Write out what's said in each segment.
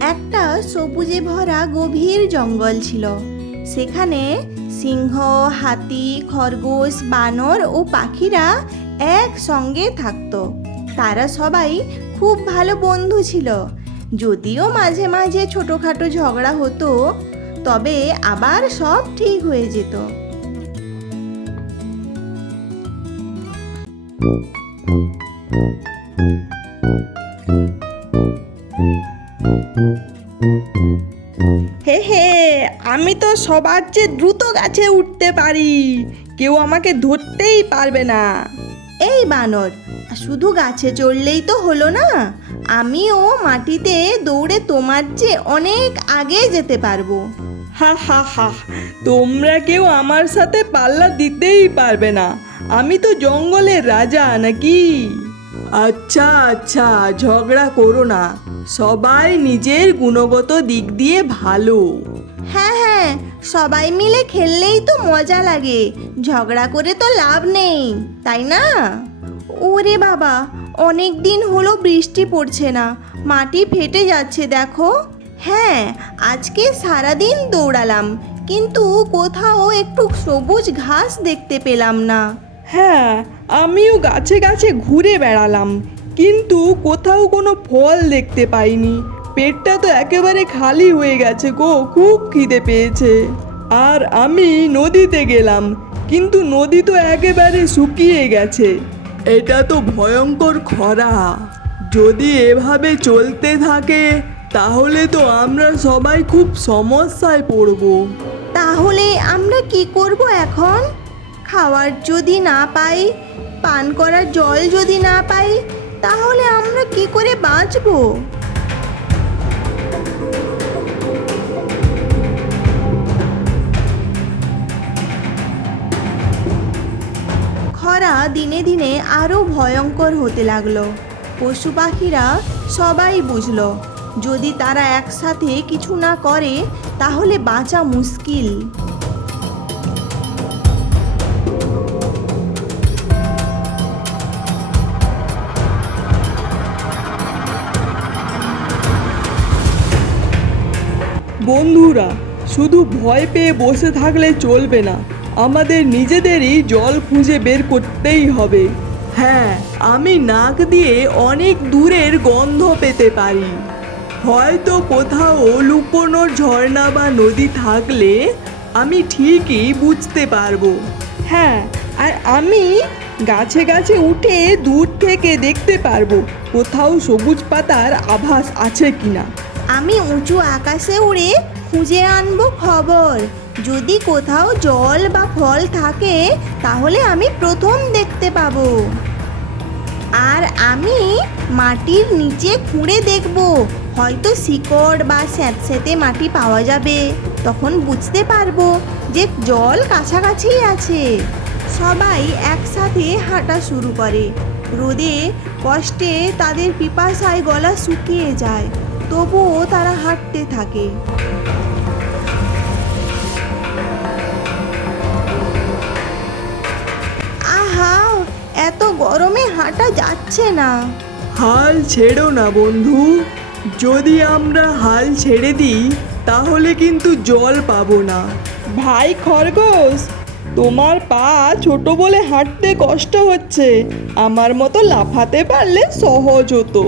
একটা সবুজে ভরা গভীর জঙ্গল ছিল। সেখানে সিংহ, হাতি, খরগোশ, বানর ও পাখিরা একসঙ্গে থাকত। তারা সবাই খুব ভালো বন্ধু ছিল। যদিও মাঝে মাঝে ছোটোখাটো ঝগড়া হতো, তবে আবার সব ঠিক হয়ে যেত। হে হে আমি তো সবার চেয়ে দ্রুত গাছে উঠতে পারি। কেউ আমাকে ধরতেই পারবে না। এই বানর শুধু গাছে চড়লেই তো হলো না। আমিও মাটিতে দৌড়ে তোমার চেয়ে অনেক আগে যেতে পারব। হা হা হা তোমরা কেউ আমার সাথে পাল্লা দিতেই পারবে না। আমি তো জঙ্গলের রাজা নাকি? আচ্ছা আচ্ছা ঝগড়া করো না। সবাই নিজের গুণগত দিক দিয়ে ভালো। হ্যাঁ হ্যাঁ সবাই মিলে খেললেই তো মজা লাগে। ঝগড়া করে তো লাভ নেই তাই না? ওরে বাবা অনেক দিন হলো বৃষ্টি পড়ছে না মাটি ফেটে যাচ্ছে দেখো। হ্যাঁ আজকে সারাদিন দৌড়ালাম কিন্তু কোথাও একটু সবুজ ঘাস দেখতে পেলাম না। হ্যাঁ আমিও গাছে গাছে ঘুরে বেড়ালাম কিন্তু কোথাও কোনো ফল দেখতে পাইনি। পেটটা তো একেবারে খালি হয়ে গেছে গো, খুব খিদে পেয়েছে। আর আমি নদীতে গেলাম, কিন্তু নদী তো একেবারে শুকিয়ে গেছে। এটা তো ভয়ঙ্কর খরা। যদি এভাবে চলতে থাকে, তাহলে তো আমরা সবাই খুব সমস্যায় পড়ব। তাহলে আমরা কি করব এখন? খাওয়ার যদি না পাই, পান করার জল যদি না পাই তাহলে আমরা কি করে বাঁচবো? খরা দিনে দিনে আরও ভয়ঙ্কর হতে লাগল। পশু পাখিরা সবাই বুঝলো, যদি তারা একসাথে কিছু না করে, তাহলে বাঁচা মুশকিল। বন্ধুরা, শুধু ভয় পেয়ে বসে থাকলে চলবে না। আমাদের নিজেদেরই জল খুঁজে বের করতেই হবে। হ্যাঁ আমি নাক দিয়ে অনেক দূরের গন্ধ পেতে পারি। হয়তো কোথাও লুকোনো ঝর্ণা বা নদী থাকলে আমি ঠিকই বুঝতে পারব। হ্যাঁ আর আমি গাছে গাছে উঠে দূর থেকে দেখতে পারব কোথাও সবুজ পাতার আভাস আছে কিনা। আমি উঁচু আকাশে উড়ে খুঁজে আনব খবর। যদি কোথাও জল বা ফল থাকে, তাহলে আমি প্রথম দেখতে পাবো। আর আমি মাটির নিচে খুঁড়ে দেখব। হয়তো শিকড় বা স্যাঁতস্যাঁতে মাটি পাওয়া যাবে। তখন বুঝতে পারব যে জল কাছাকাছি আছে। সবাই একসাথে হাঁটা শুরু করে। রোদে কষ্টে তাদের পিপাসায় গলা শুকিয়ে যায়। তবুও তারা হাঁটতে থাকে। আহা এত গরমে হাঁটা যাচ্ছে না। হাল ছেড়ো না বন্ধু। যদি আমরা হাল ছেড়ে দিই তাহলে কিন্তু জল পাবো না। ভাই খরগোশ তোমার পা ছোট বলে হাঁটতে কষ্ট হচ্ছে। আমার মতো লাফাতে পারলে সহজ হতো।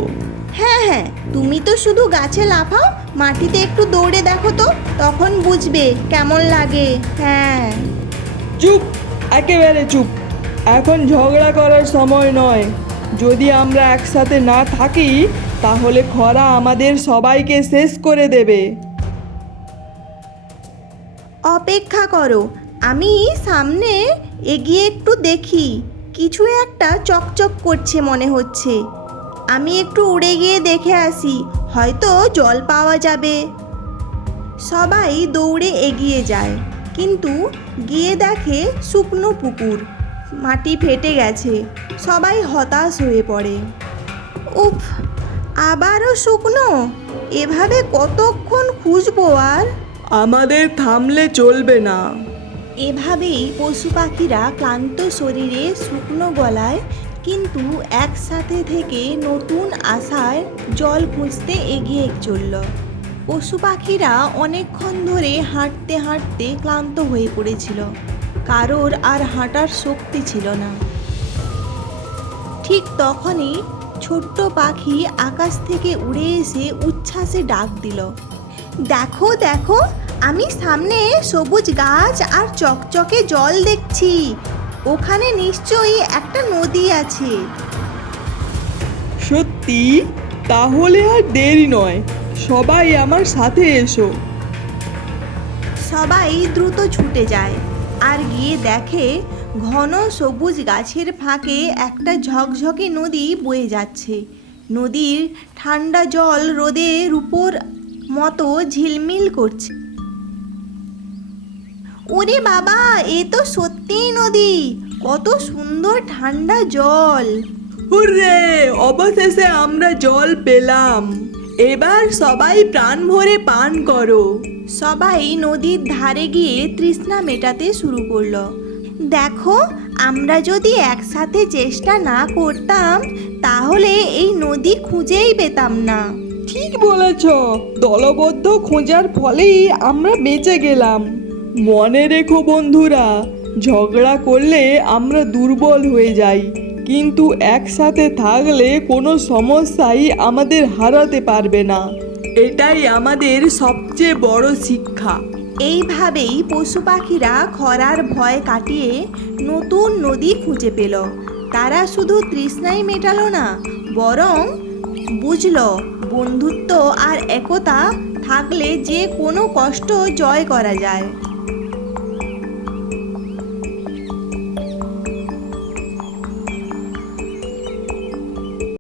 হ্যাঁ হ্যাঁ তুমি তো শুধু গাছে লাফাও মাটিতে একটু দৌড়ে দেখো তো তখন বুঝবে কেমন লাগে। হ্যাঁ। চুপ একেবারে চুপ। এখন ঝগড়া করার সময় নয়। যদি আমরা একসাথে না থাকি তাহলে খরা আমাদের সবাইকে শেষ করে দেবে। অপেক্ষা করো আমি সামনে এগিয়ে একটু দেখি। কিছু একটা চকচক করছে মনে হচ্ছে। আমি একটু উড়ে গিয়ে দেখে আসি হয়তো জল পাওয়া যাবে। সবাই দৌড়ে এগিয়ে যায় কিন্তু গিয়ে দেখে শুকনো পুকুর মাটি ফেটে গেছে সবাই হতাশ হয়ে পড়ে। উফ আবারও শুকনো? এভাবে কতক্ষণ খুঁজবো আর? আমাদের থামলে চলবে না। এভাবেই পশু পাখিরা ক্লান্ত শরীরে শুকনো গলায় কিন্তু একসাথে থেকে নতুন আশায় জল খুঁজতে এগিয়ে চলল। পশু পাখিরা অনেকক্ষণ ধরে হাঁটতে হাঁটতে ক্লান্ত হয়ে পড়েছিল। কারোর আর হাঁটার শক্তি ছিল না। ঠিক তখনই ছোট্ট পাখি আকাশ থেকে উড়ে এসে উচ্ছ্বাসে ডাক দিল, দেখো দেখো, আমি সামনে সবুজ গাছ আর চকচকে জল দেখছি। ওখানে নিশ্চয়ই একটা নদী আছে। সত্যি? তাহলে আর দেরি নয়। সবাই আমার সাথে এসো। সবাই দ্রুত ছুটে যায় আর গিয়ে দেখে ঘন সবুজ গাছের ফাঁকে একটা ঝকঝকে নদী বয়ে যাচ্ছে। নদীর ঠান্ডা জল রোদের উপর মতো ঝিলমিল করছে। ওরে বাবা এ তো সত্যিই নদী। কত সুন্দর ঠান্ডা জল। হুররে অবশেষে আমরা জল পেলাম। এবার সবাই প্রাণ ভরে পান করো। সবাই নদীর ধারে গিয়ে তৃষ্ণা মেটাতে শুরু করল। দেখো আমরা যদি একসাথে চেষ্টা না করতাম তাহলে এই নদী খুঁজেই পেতাম না। ঠিক বলেছ দলবদ্ধ খোঁজার ফলেই আমরা বেঁচে গেলাম। মনে রেখো বন্ধুরা, ঝগড়া করলে আমরা দুর্বল হয়ে যাই, কিন্তু একসাথে থাকলে কোনো সমস্যাই আমাদের হারাতে পারবে না। এটাই আমাদের সবচেয়ে বড় শিক্ষা। এইভাবেই পশু পাখিরা খরার ভয় কাটিয়ে নতুন নদী খুঁজে পেল। তারা শুধু তৃষ্ণাই মেটালো না, বরং বুঝল বন্ধুত্ব আর একতা থাকলে যে কোনো কষ্ট জয় করা যায়।